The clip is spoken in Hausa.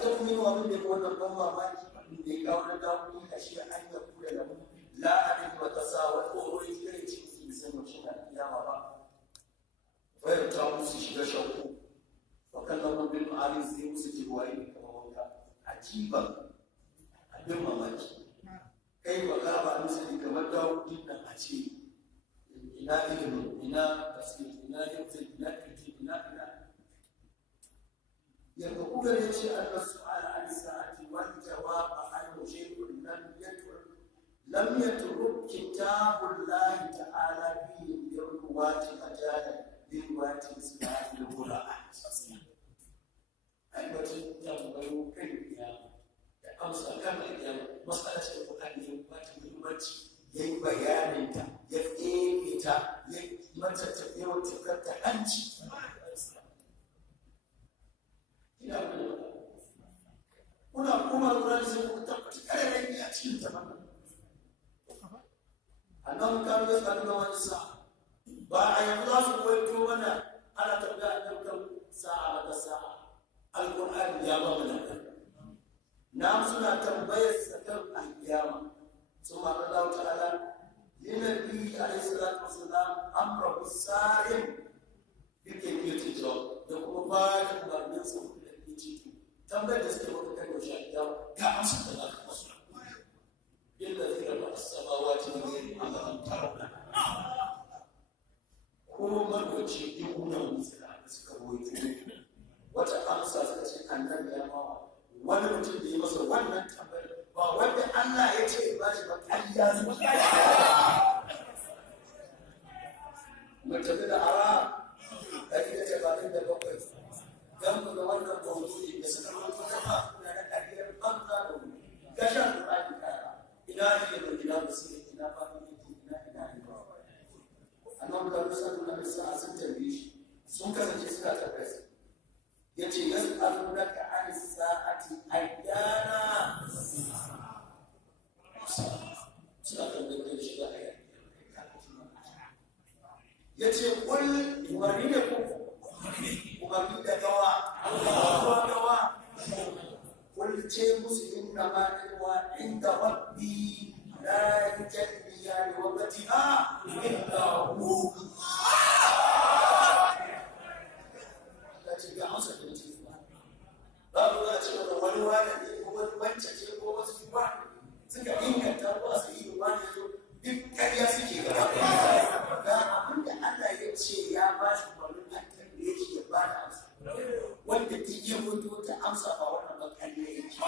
أعجب منه من يكون الضمة ماكي من يكون الدم أشياء أن يقول له لا أدري وتساوى أوريد كريتي في سنة شنا القيامة فيرجع موسى شوكو وكلم بن علي زي موسى جوائي كما عجيبا أدم ماكي كيف غاب موسى كما داود دين أشي إنا إلهم إنا تسليم إنا يمثل إنا كتير إنا يقول يجي أن السؤال عن الساعة والجواب عنه شيء لم يترك كتاب الله تعالى فيه برواة مجالا برواة إسماعيل القراءات. أيضا تنبغي كلمة أمثال كما اليوم مسألة القرآن يومات مهمتي يي بيانك يفئيك متى تبيو تفتح أنت kuna kuma Qur'ani sai ku tabbata kare ne a cikin ta ba annabi kan ya tsaka da wani sa ba a yanzu za su koyo mana ana tabbata dukkan sa'a da sa'a alqur'ani ya ba mana na suna tambayar sakar alkiyama suma Allah ta'ala linabi alayhi salatu wassalam amru sa'im yake yake cewa da kuma ba da barnin sa tambayar da suke maka kai wajen ya ga amsa da za ka masu illa zira ba sabawa ce ne a gaban tarola ko marwaci ihu na mutsira da suka roito wata amsa suka ce annabi ya mawa wani mutum da ya masa wannan tambayar ba wanda Allah ya ce ba shi ba ƙarya zuwa mace da ara ɗari da tabarin da bakwai dan da wannan mawdu'i da suka rubuta kama na da kariyar banza da gashan Qur'ani kara ina ne da ina basira ina fahimi ina annabi da sallallahu alaihi wasallam sun tambaye shi sun kasance suka tabbata yace yas'alunaka an sa'ati ayyana suka tambaye shi da ayat yace kul wani ne ku umarni da gawa gawa kulce musu inna ma ilwa inda rabbi la yujalliya li waqtiha illa hu da ce ga amsa da ce ba ruwa ce wani wani ne ko wani wancan ce ko wasu ba suka inganta ko su yi ba ne to duk kariya suke gaba da abinda Allah ya ce ya ba shi wani yake ya ba da amsa wanda duk ya mutu ta amsa ba wannan ba kalle yake